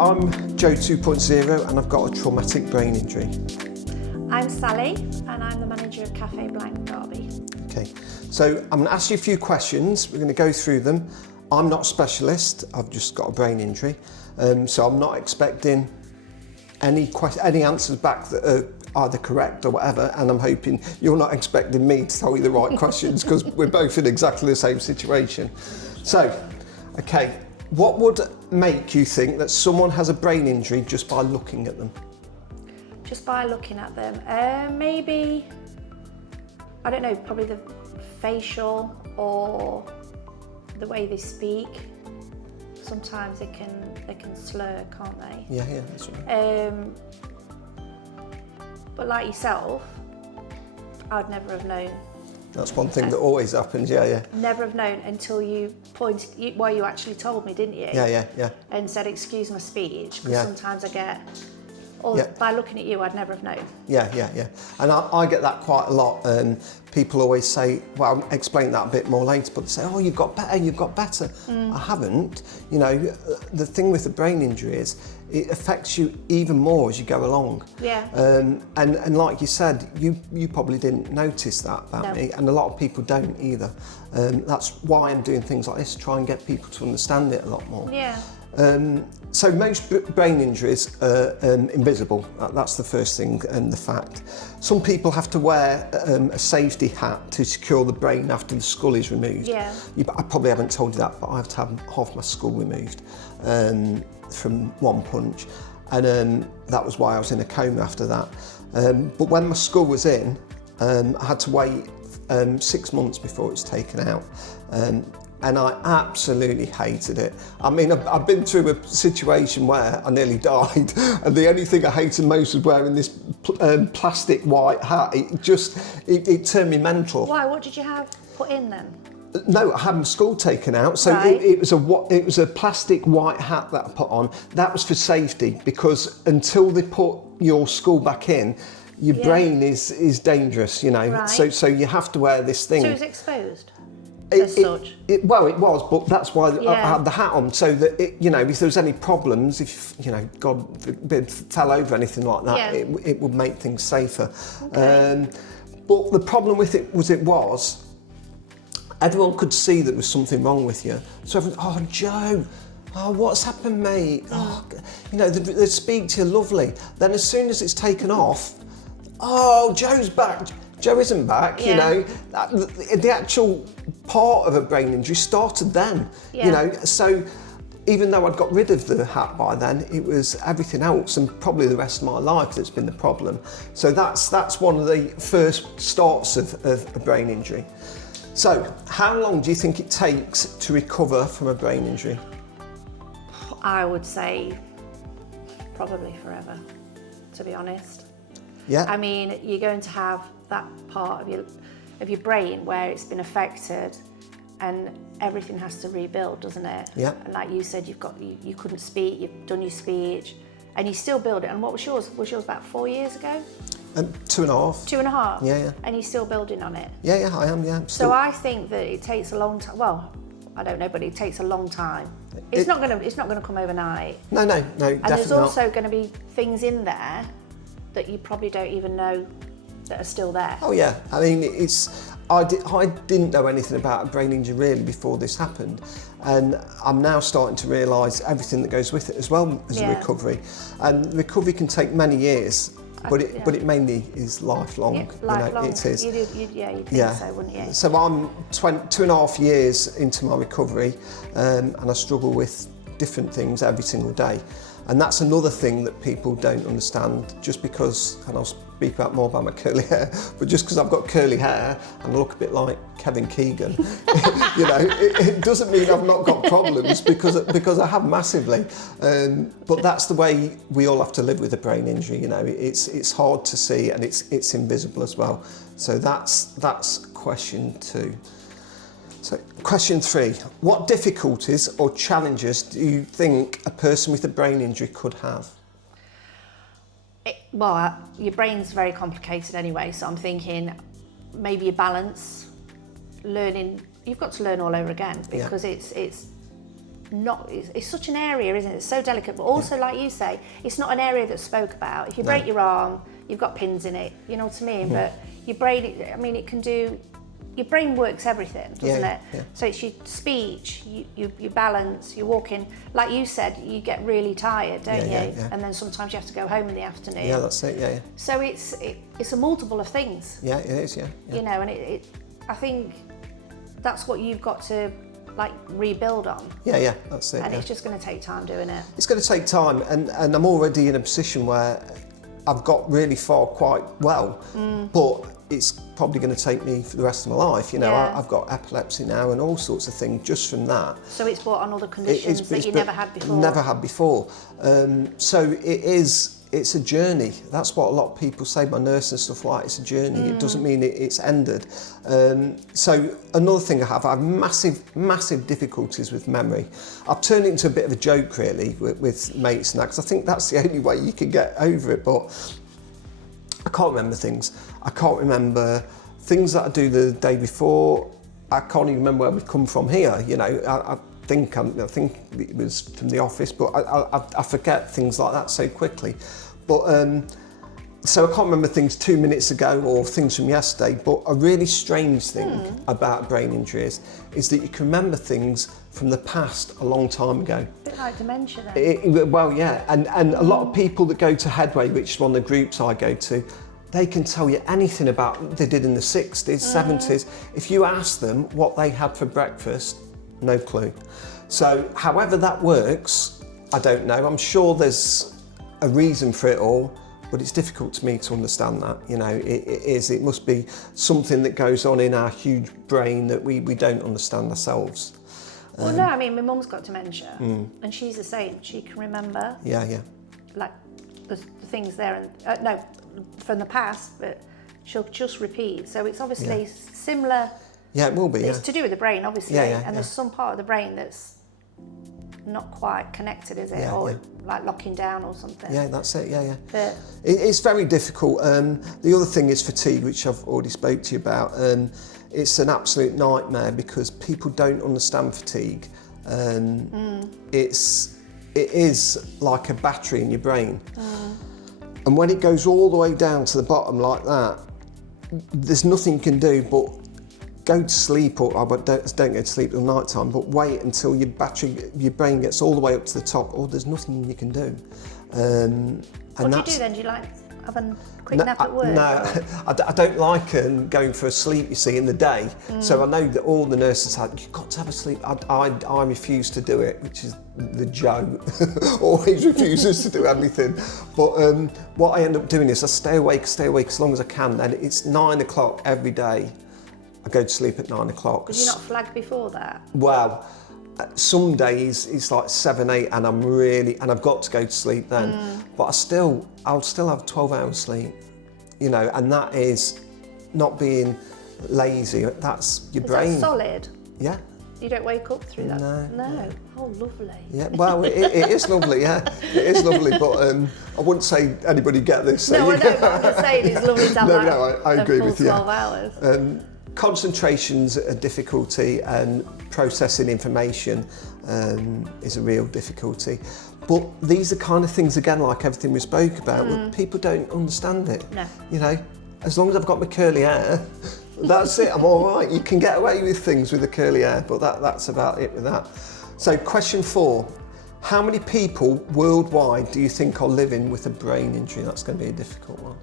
I'm Joe2.0 and I've got a traumatic brain injury. I'm Sally and I'm the manager of Cafe Blank Derby. Okay, so I'm going to ask you a few questions. We're going to go through them. I'm not a specialist, I've just got a brain injury. So I'm not expecting any answers back that are either correct or whatever, and I'm hoping you're not expecting me to tell you the right questions because we're both in exactly the same situation. So, okay, what would make you think that someone has a brain injury just by looking at them? Just by looking at them, maybe, I don't know, probably the facial or the way they speak. Sometimes they can slur, can't they? Yeah, that's right. But like yourself, I'd never have known. That's one thing that always happens, yeah. Never have known until you pointed, well, you actually told me, didn't you? Yeah. And said, excuse my speech, because Yeah. sometimes I get, or by looking at you, I'd never have known. Yeah. And I get that quite a lot. People always say, well, I'll explain that a bit more later, but they say, oh, you've got better. I haven't. You know, the thing with the brain injury is it affects you even more as you go along. Yeah. And like you said, you probably didn't notice that about me, and a lot of people don't either. That's why I'm doing things like this, to try and get people to understand it a lot more. Yeah. So most brain injuries are invisible. That's the first thing, and the fact. Some people have to wear a safety hat to secure the brain after the skull is removed. Yeah. I probably haven't told you that, but I have to have half my skull removed from one punch, and that was why I was in a coma after that. But when my skull was in, I had to wait 6 months before it was taken out. And I absolutely hated it. I mean, I've been through a situation where I nearly died, and the only thing I hated most was wearing this plastic white hat. It turned me mental. Why? What did you have put in then? No, I had my skull taken out, so Right. it was a plastic white hat that I put on. That was for safety, because until they put your skull back in, your brain is dangerous, you know. Right. So you have to wear this thing. So it was exposed? As such. Well, it was, but that's why I Yeah. had the hat on, so that if there was any problems, if God forbid, fell over anything like that, Yeah. it would make things safer. Okay. But the problem with it was everyone could see that there was something wrong with you. So everyone, oh Joe, oh what's happened, mate? Oh, they speak to you lovely. Then as soon as it's taken off, oh Joe's back. Joe isn't back, Yeah. The actual part of a brain injury started then, Yeah. So even though I'd got rid of the hat by then, it was everything else and probably the rest of my life that's been the problem. So that's one of the first starts of a brain injury. So how long do you think it takes to recover from a brain injury? I would say probably forever, to be honest. Yeah. I mean, you're going to have that part of your brain where it's been affected, and everything has to rebuild, doesn't it? Yeah. And like you said, you couldn't speak, you've done your speech, and you still build it. And what was yours? Was yours about 4 years ago? 2.5. 2.5. Yeah. And you're still building on it. Yeah, I am. Yeah. So I think that it takes a long time. Well, I don't know, but it takes a long time. It's not gonna come overnight. No, definitely And there's not. also going to be things in there that you probably don't even know that are still there. Oh yeah, I mean I didn't know anything about a brain injury really before this happened, and I'm now starting to realise everything that goes with it as well as a recovery. And recovery can take many years, but it mainly is lifelong. Yeah, lifelong. It is. You'd think so, wouldn't you? So I'm 2.5 years into my recovery, and I struggle with different things every single day. And that's another thing that people don't understand, just because, and I'll speak more about my curly hair, but just because I've got curly hair and I look a bit like Kevin Keegan, it doesn't mean I've not got problems, because I have massively. But that's the way we all have to live with a brain injury, it's hard to see, and it's invisible as well. So that's question 2. So, question 3, what difficulties or challenges do you think a person with a brain injury could have? Your brain's very complicated anyway, so I'm thinking maybe your balance, learning. You've got to learn all over again, because it's it's such an area, isn't it? It's so delicate, but also, like you say, it's not an area that's spoke about. If you break your arm, you've got pins in it, you know what I mean? But your brain, it can do, your brain works everything, doesn't it? Yeah. So it's your speech, your balance, your walking. Like you said, you get really tired, don't you? Yeah. And then sometimes you have to go home in the afternoon. Yeah, that's it, yeah. So it's a multiple of things. Yeah, it is, yeah. You know, and I think that's what you've got to like rebuild on. Yeah, that's it. And it's just going to take time doing it. It's going to take time, and I'm already in a position where I've got really far quite well, but it's probably going to take me for the rest of my life. You know, I've got epilepsy now and all sorts of things just from that. So it's brought on other conditions that you never had before. Never had before. So it's a journey. That's what a lot of people say. My nurse and stuff like, it's a journey. It doesn't mean it's ended. So another thing I have massive difficulties with memory. I've turned it into a bit of a joke really with mates and that, because I think that's the only way you can get over it. But I can't remember things. I can't remember things that I do the day before. I can't even remember where we've come from here. You know, I think it was from the office, but I forget things like that so quickly. But so I can't remember things 2 minutes ago or things from yesterday. But a really strange thing about brain injuries is that you can remember things from the past a long time ago. A bit like dementia then. Well, yeah, and a lot of people that go to Headway, which is one of the groups I go to, they can tell you anything about what they did in the 60s, 70s. If you ask them what they had for breakfast, no clue. So however that works, I don't know. I'm sure there's a reason for it all, but it's difficult to me to understand that. You know, it must be something that goes on in our huge brain that we don't understand ourselves. Well, no, I mean, my mum's got dementia, and she's the same. She can remember, like the things there, and no, from the past, but she'll just repeat. So it's obviously similar. Yeah, it will be. It's to do with the brain, obviously, and there's some part of the brain that's not quite connected, is it, or like locking down or something? Yeah, that's it. Yeah. But it's very difficult. The other thing is fatigue, which I've already spoke to you about. It's an absolute nightmare because people don't understand fatigue. It is like a battery in your brain. And when it goes all the way down to the bottom like that, there's nothing you can do but go to sleep, or don't go to sleep at night time, but wait until your brain gets all the way up to the top, or there's nothing you can do. what do you do then? Do you like have a quick nap at work? No, I don't like going for a sleep, you see, in the day. So I know that all the nurses said, you've got to have a sleep. I refuse to do it, which is the Joe. Always refuses to do everything. But what I end up doing is I stay awake as long as I can. And it's 9 o'clock every day. I go to sleep at 9 o'clock. Did you not flag before that? Well, some days it's like 7, 8, and I've got to go to sleep then. But I'll still have 12 hours sleep, you know, and that is not being lazy. That's your brain. Is that solid? Yeah. You don't wake up through that? No. Oh, lovely. Yeah, well, it is lovely, yeah. It is lovely, but I wouldn't say anybody get this. So no, I know, but I'm just saying it's lovely to have I agree with you. 12 hours. Concentration's a difficulty, and processing information is a real difficulty. But these are kind of things, again, like everything we spoke about, where people don't understand it. No. You know, as long as I've got my curly hair, that's it, I'm all right. You can get away with things with the curly hair, but that's about it with that. So question 4, how many people worldwide do you think are living with a brain injury? That's going to be a difficult one.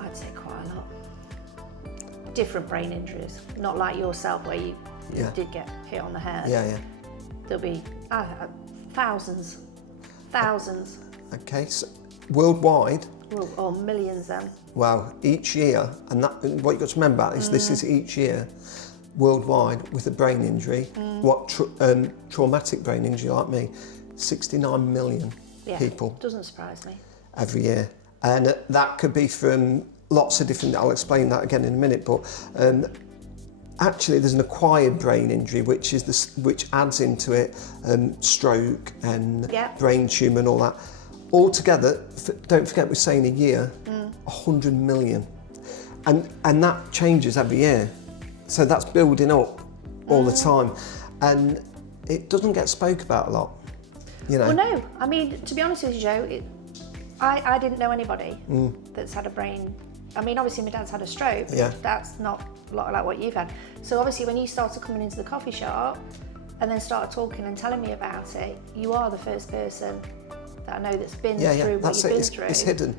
I'd say quite a lot. Different brain injuries, not like yourself where you did get hit on the head. Yeah. There'll be thousands. Okay, so worldwide? Or millions then. Well, each year, and what you've got to remember is this is each year, worldwide, with a brain injury, traumatic brain injury like me, 69 million people. Doesn't surprise me. Every year. And that could be from lots of different, I'll explain that again in a minute, but actually there's an acquired brain injury which adds into it stroke and brain tumour and all that. Altogether, don't forget we're saying a year, 100 million. And that changes every year. So that's building up all the time. and it doesn't get spoke about a lot, you know. Well, no, I mean, to be honest with you, Joe, I didn't know anybody that's had a brain. I mean, obviously my dad's had a stroke, Yeah. that's not a lot like what you've had. So obviously when you started coming into the coffee shop and then started talking and telling me about it, you are the first person that I know that's been through what you've been through. It's hidden.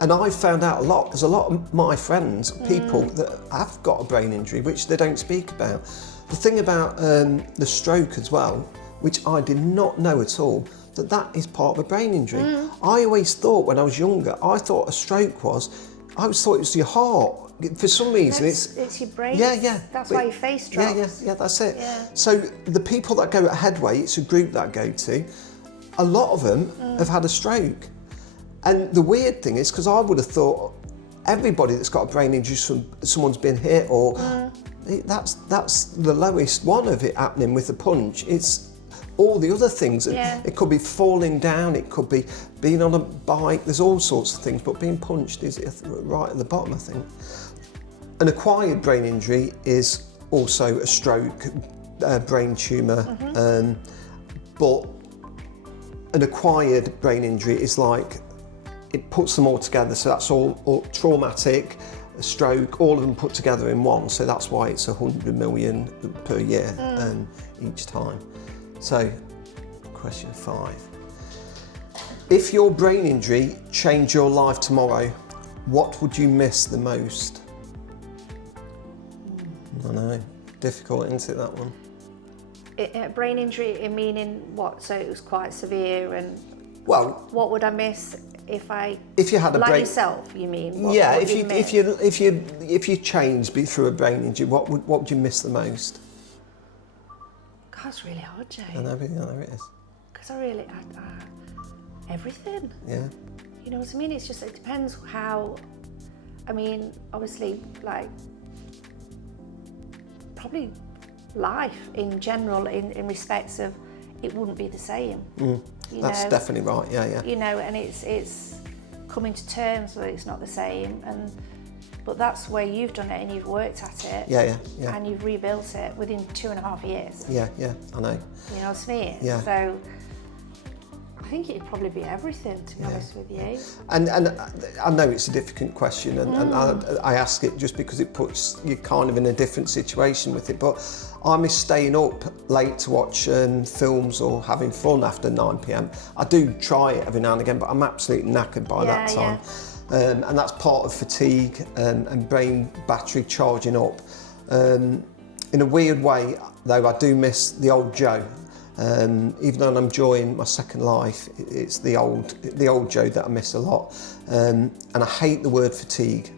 And I found out a lot, there's a lot of my friends, people that have got a brain injury, which they don't speak about. The thing about the stroke as well, which I did not know at all, that is part of a brain injury. I always thought when I was younger, I always thought it was your heart. For some reason, it's your brain. Yeah. That's why your face drops. Yeah, that's it. Yeah. So the people that go at Headway, it's a group that I go to, a lot of them have had a stroke. And the weird thing is, because I would have thought everybody that's got a brain injury, someone's been hit, or that's the lowest one of it happening with a punch. It's all the other things. Yeah. It could be falling down, it could be being on a bike, there's all sorts of things, but being punched is right at the bottom, I think. An acquired brain injury is also a stroke, brain tumour, but an acquired brain injury is like, it puts them all together, so that's all traumatic, a stroke, all of them put together in one, so that's why it's 100 million per year each time. So, question 5. If your brain injury changed your life tomorrow, what would you miss the most? I know, difficult, isn't it, that one? Brain injury, meaning what? So it was quite severe, and well, what would I miss if you had a like brain yourself? You mean? What if you changed through a brain injury, what would you miss the most? God, it's really hard, Jay. I know it is. Because everything. Yeah. You know what I mean? It's just, it depends how. I mean, obviously, like, probably life in general, in respects of it wouldn't be the same. That's definitely right. Yeah. You know, and it's coming to terms with it's not the same, but that's where you've done it and you've worked at it. Yeah. And you've rebuilt it within 2.5 years. Yeah, I know. You know what I mean? Yeah. So I think it'd probably be everything, to be honest with you. And I know it's a difficult question, and I ask it just because it puts you kind of in a different situation with it, but I miss staying up late to watch films or having fun after 9 p.m. I do try it every now and again, but I'm absolutely knackered by that time. And that's part of fatigue and brain battery charging up. In a weird way, though, I do miss the old Joe. Even though I'm enjoying my second life, it's the old Joe that I miss a lot. And I hate the word fatigue.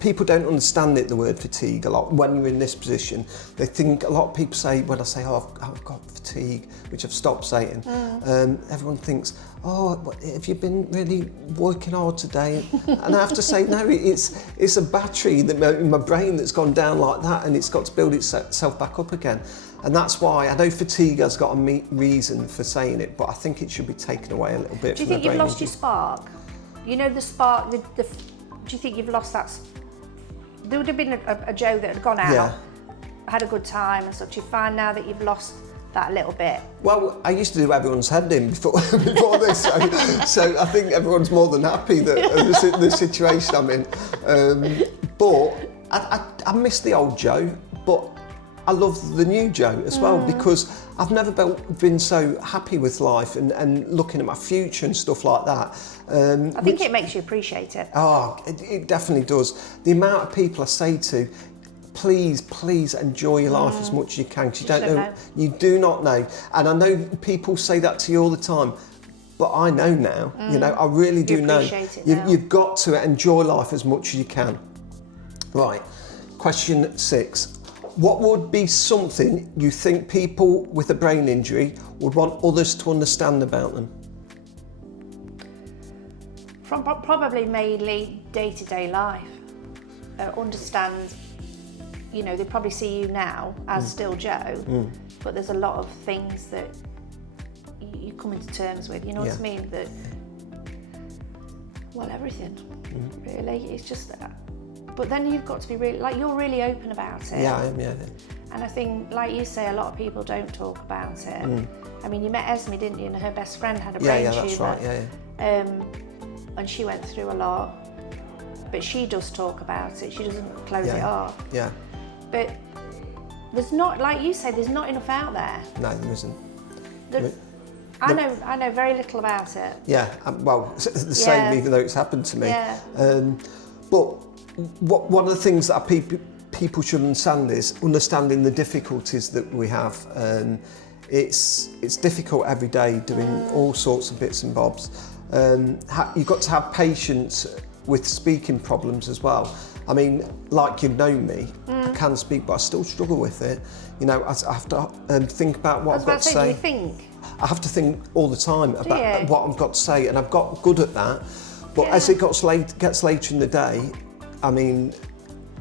People don't understand the word fatigue a lot. When you're in this position, they think, a lot of people say, when I say, oh, I've got fatigue, which I've stopped saying, everyone thinks, oh, have you been really working hard today? And I have to say, no, it's a battery in my brain that's gone down like that, and it's got to build itself back up again. And that's why I know fatigue has got a reason for saying it, but I think it should be taken away a little bit. Do you think you've lost your spark? You know, the spark, do you think you've lost that? There would have been a Joe that had gone out, had a good time and such. You find now that you've lost that little bit. Well, I used to do everyone's head in before this, so I think everyone's more than happy that the situation I'm in. But I miss the old Joe, but I love the new Joe as well, because I've never been so happy with life and looking at my future and stuff like that. I think it makes you appreciate it. Oh, it definitely does. The amount of people I say to, please enjoy your life as much as you can, because you do not know. And I know people say that to you all the time, but I know now, you know, I really do know. You've got to enjoy life as much as you can. Right, question 6. What would be something you think people with a brain injury would want others to understand about them? Probably mainly day-to-day life. Understand, you know, they probably see you now as still Joe, but there's a lot of things that you come into terms with, you know what I mean? That, well, everything, really. It's just that But then you've got to be really, like, you're really open about it. Yeah, I am, yeah. And I think, like you say, a lot of people don't talk about it. I mean, you met Esme, didn't you? And her best friend had a brain Yeah, tumour. that's right, yeah. And she went through a lot. But she does talk about it. She doesn't close it off. Yeah. But there's not, like you say, there's not enough out there. No, there isn't. I know very little about it. Yeah, well, the same, even though it's happened to me. Yeah. But one of the things that people should understand is understanding the difficulties that we have. It's difficult every day doing all sorts of bits and bobs. You've got to have patience with speaking problems as well. I mean, like you've known me, I can speak, but I still struggle with it. You know, I have to think about what I've got to say. Do you think? I have to think all the time about what I've got to say, and I've got good at that. But as it gets later in the day, I mean,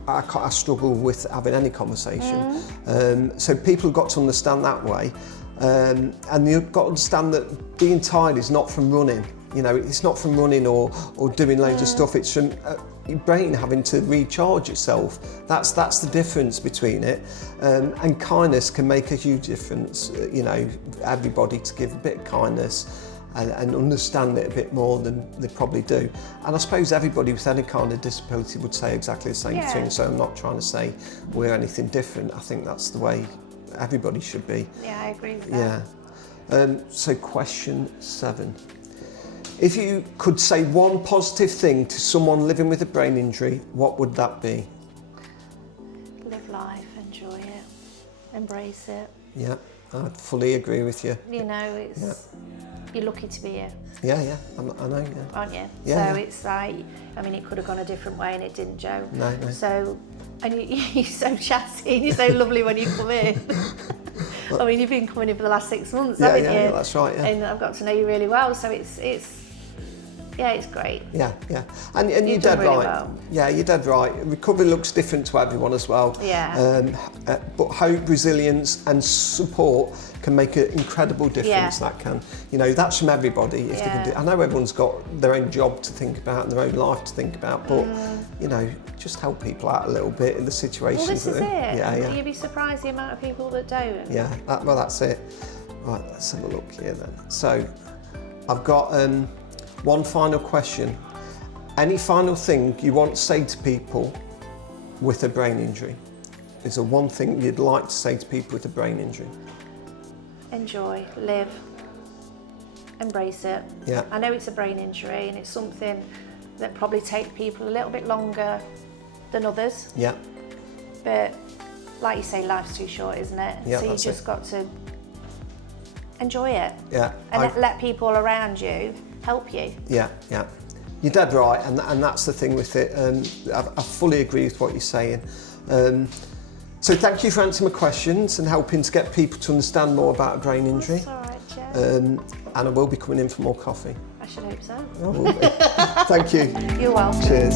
I struggle with having any conversation. So people have got to understand that way. And you've got to understand that being tired is not from running. You know, it's not from running or doing loads of stuff. It's from your brain having to recharge itself. That's the difference between it. And kindness can make a huge difference. You know, everybody to give a bit of kindness and understand it a bit more than they probably do. And I suppose everybody with any kind of disability would say exactly the same thing. So I'm not trying to say we're anything different. I think that's the way everybody should be. Yeah, I agree with that. Yeah. So question 7. If you could say one positive thing to someone living with a brain injury, what would that be? Live life, enjoy it, embrace it. Yeah, I fully agree with you. You know, you're lucky to be here. Yeah, I know, yeah. Aren't you? Yeah, so it's like, I mean, it could have gone a different way and it didn't, Joe. No. So, and you're so chatty and you're so lovely when you come in. I mean, you've been coming in for the last 6 months, haven't you? Yeah, that's right, yeah. And I've got to know you really well, so it's great. Yeah. And you're dead really right. well. Yeah, you're dead right. Recovery looks different to everyone as well. Yeah. But hope, resilience and support can make an incredible difference. That can, you know, that's from everybody. If they can do, I know everyone's got their own job to think about and their own life to think about, but you know, just help people out a little bit in the situations. Well, this is it. Yeah. You'd be surprised the amount of people that don't. Yeah, well, that's it. Right, let's have a look here then. So, I've got one final question. Any final thing you want to say to people with a brain injury? Is there one thing you'd like to say to people with a brain injury? Enjoy, live, embrace it. Yeah. I know it's a brain injury and it's something that probably takes people a little bit longer than others. Yeah. But like you say, life's too short, isn't it? Yeah, so you just got to enjoy it. Yeah. And let people around you help you. Yeah. You're dead right, and that's the thing with it. I fully agree with what you're saying. So thank you for answering my questions and helping to get people to understand more about a brain injury. That's all right, Joe. And I will be coming in for more coffee. I should hope so. I will be. Thank you. You're welcome. Cheers.